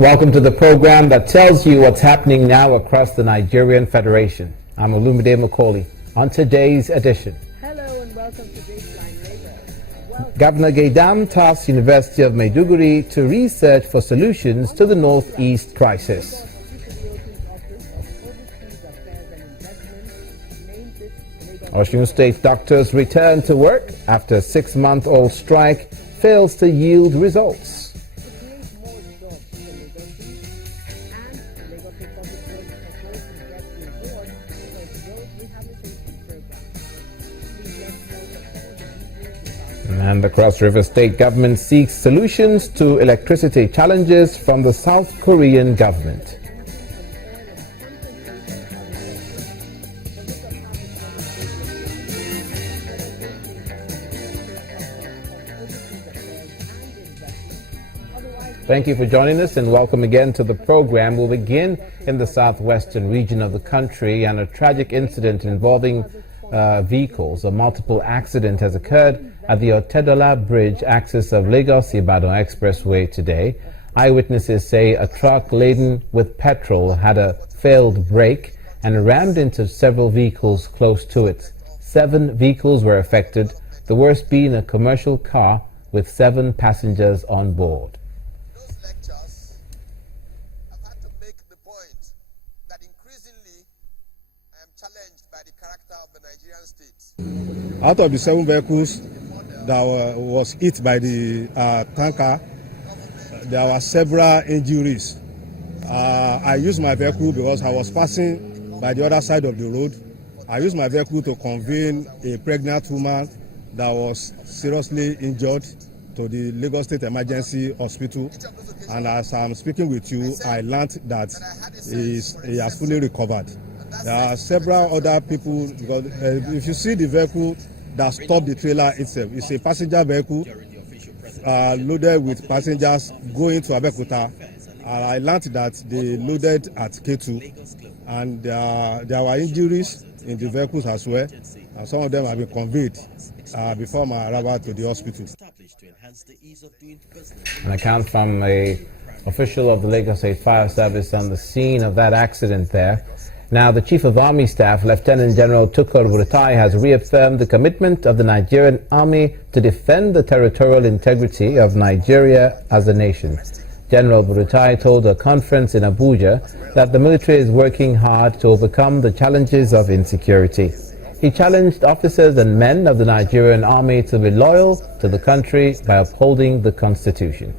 Welcome to the program that tells you what's happening now across the Nigerian Federation. I'm Olumide Macaulay. On today's edition. Hello and welcome to Baseline Labour. Governor Gaidam tasks University of Maiduguri to research for solutions to the Northeast crisis. Osun State doctors return to work after a 6-month-old strike fails to yield results. And the Cross River State government seeks solutions to electricity challenges from the South Korean government. Thank you for joining us and welcome again to the program. We'll begin in the southwestern region of the country, and a tragic incident involving vehicles. A multiple accident has occurred at the Otedola Bridge axis of Lagos-Ibadan Expressway today. Eyewitnesses say a truck laden with petrol had a failed brake and rammed into several vehicles close to it. 7 vehicles were affected, the worst being a commercial car with 7 passengers on board. Out of the 7 vehicles that was hit by the tanker, there were several injuries. I used my vehicle because I was passing by the other side of the road. I used my vehicle to convey a pregnant woman that was seriously injured to the Lagos State Emergency Hospital. And as I'm speaking with you, I learned that he has fully recovered. There are several other people, because if you see the vehicle that stopped the trailer itself, it's a passenger vehicle loaded with passengers going to Abeokuta. I learned that they loaded at K2, and there were injuries in the vehicles as well, and some of them have been conveyed before my arrival to the hospital. An account from an official of the Lagos State Fire Service on the scene of that accident there. Now, the Chief of Army Staff, Lieutenant General Tukur Burutai, has reaffirmed the commitment of the Nigerian Army to defend the territorial integrity of Nigeria as a nation. General Burutai told a conference in Abuja that the military is working hard to overcome the challenges of insecurity. He challenged officers and men of the Nigerian Army to be loyal to the country by upholding the Constitution.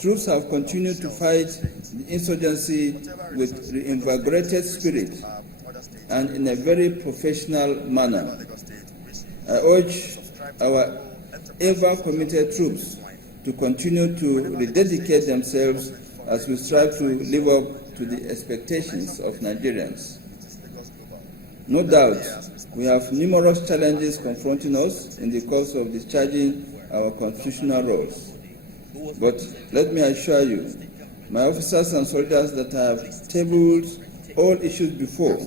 Troops have continued to fight the insurgency with reinvigorated spirit and in a very professional manner. I urge our ever committed troops to continue to rededicate themselves as we strive to live up to the expectations of Nigerians. No doubt, we have numerous challenges confronting us in the course of discharging our constitutional roles. But let me assure you, my officers and soldiers, that I have tabled all issues before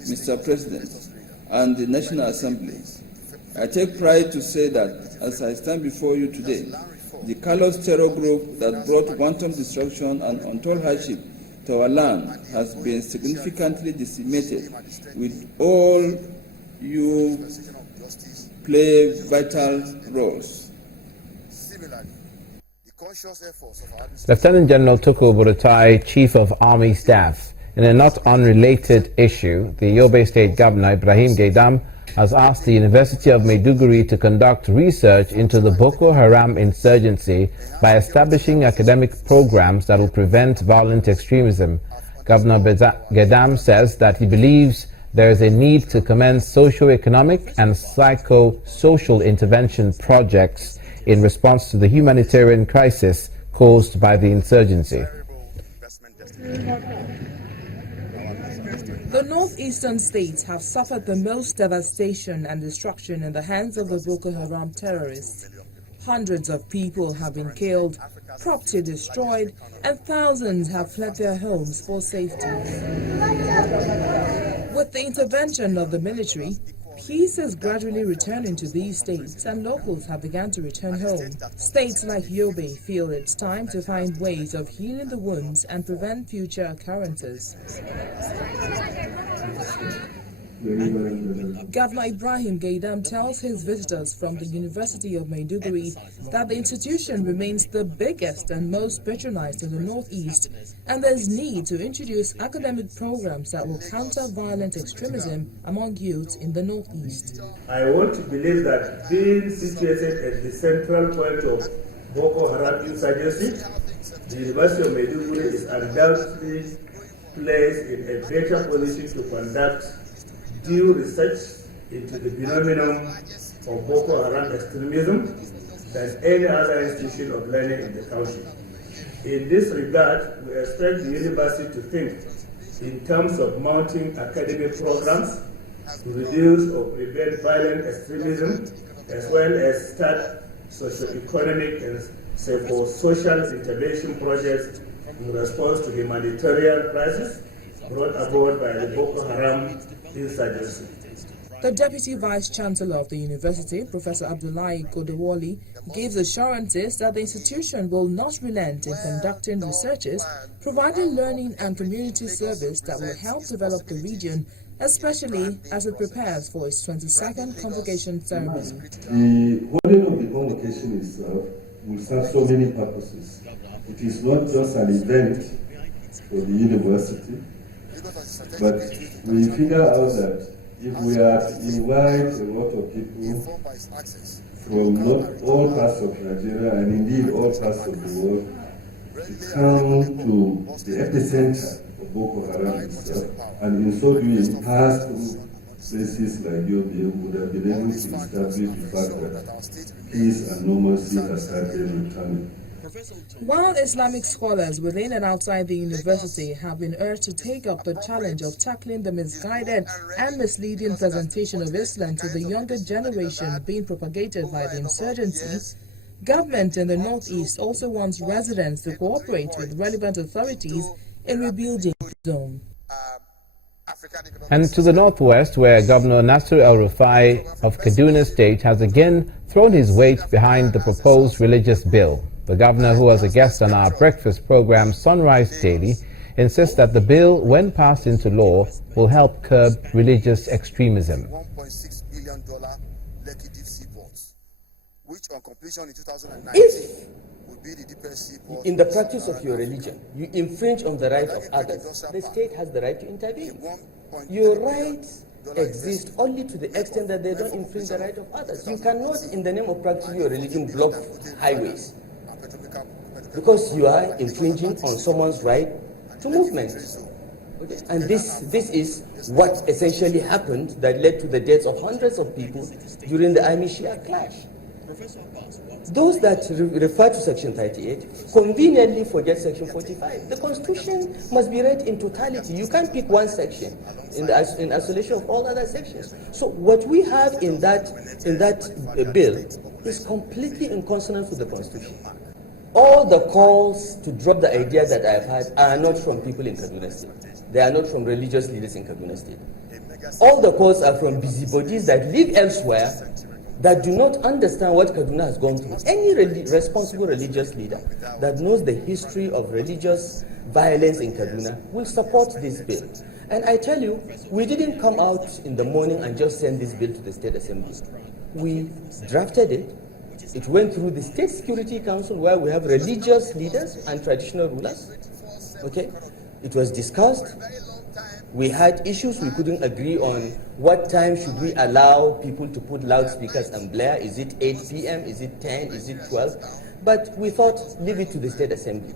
Mr. President and the National Assembly. I take pride to say that as I stand before you today, the callous terror group that brought wanton destruction and untold hardship to our land has been significantly decimated, with all you play vital roles. Lieutenant General Tukur Burutai, Chief of Army Staff. In a not unrelated issue, the Yobe State Governor, Ibrahim Gaidam, has asked the University of Maiduguri to conduct research into the Boko Haram insurgency by establishing academic programs that will prevent violent extremism. Governor Gaidam says that he believes there is a need to commence socio-economic and psycho-social intervention projects in response to the humanitarian crisis caused by the insurgency. The northeastern states have suffered the most devastation and destruction in the hands of the Boko Haram terrorists. Hundreds of people have been killed, property destroyed, and thousands have fled their homes for safety. With the intervention of the military, Peace is gradually returning to these states and locals have begun to return home. States like Yobe feel it's time to find ways of healing the wounds and prevent future occurrences. Governor Ibrahim Gaidam tells his visitors from the University of Maiduguri that the institution remains the biggest and most patronized in the Northeast, and there's need to introduce academic programs that will counter violent extremism among youths in the Northeast. I want to believe that being situated at the central point of Boko Haram insurgency, the University of Maiduguri is undoubtedly placed in a better position to conduct due research into the phenomenon of Boko Haram extremism than any other institution of learning in the country. In this regard, we expect the university to think in terms of mounting academic programs to reduce or prevent violent extremism, as well as start socio-economic and social intervention projects in response to humanitarian crisis brought about by the Boko Haram insurgency. The Deputy Vice-Chancellor of the University, Professor Abdullahi Godewali, gives assurances that the institution will not relent in conducting researches, providing learning and community service that will help develop the region, especially as it prepares for its 22nd convocation ceremony. The holding of the convocation itself will serve so many purposes. It is not just an event for the university, but we figure out that if we are to invite a lot of people from not all parts of Nigeria and indeed all parts of the world to come to the epicenter of Boko Haram itself, and in so doing pass through places like Yobe, would have been able to establish the fact that peace and normalcy has started returning. While Islamic scholars within and outside the university have been urged to take up the challenge of tackling the misguided and misleading presentation of Islam to the younger generation being propagated by the insurgency, government in the Northeast also wants residents to cooperate with relevant authorities in rebuilding the zone. And to the northwest, where Governor Nasir El-Rufai of Kaduna State has again thrown his weight behind the proposed religious bill. The governor, who was a guest on our breakfast program Sunrise Daily, insists that the bill, when passed into law, will help curb religious extremism. $1.6 billion Lekki deep seaports, which on completion in 2019 if would be the deepest seaport in the practice of your religion you infringe on the right of others, the state has the right to intervene. Your rights exist only to the extent that they don't infringe the right of others. You cannot, in the name of practicing your religion, block highways, because you are infringing on someone's right to movement. Okay. And this is what essentially happened that led to the deaths of hundreds of people during the Army-Shia clash. Those that refer to Section 38 conveniently forget Section 45. The Constitution must be read in totality. You can't pick one section in isolation of all other sections. So what we have in that bill is completely in consonance with the Constitution. All the calls to drop the idea that I've had are not from people in Kaduna State. They are not from religious leaders in Kaduna State. All the calls are from busybodies that live elsewhere that do not understand what Kaduna has gone through. Any responsible religious leader that knows the history of religious violence in Kaduna will support this bill. And I tell you, we didn't come out in the morning and just send this bill to the State Assembly. We drafted it. It went through the State Security Council, where we have religious leaders and traditional rulers. Okay? It was discussed. We had issues we couldn't agree on. What time should we allow people to put loudspeakers and blare? Is it 8 p.m.? Is it 10? Is it 12? But we thought, leave it to the State Assembly.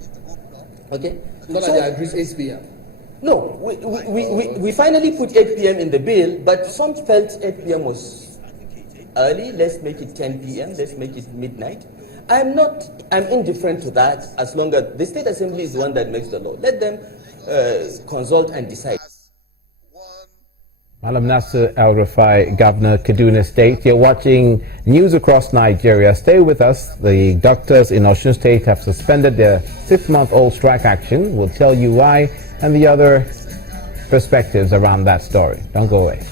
Okay? So they agreed 8 p.m. No, we finally put 8 p.m. in the bill, but some felt 8 p.m. was early. Let's make it 10 p.m. Let's make it midnight. I'm indifferent to that, as long as the State Assembly is the one that makes the law. Let them consult and decide. Malam Nasir El-Rufai, Governor, Kaduna State. You're watching news across Nigeria. Stay with us. The doctors in Osun State have suspended their 6-month-old strike action. We'll tell you why and the other perspectives around that story. Don't go away.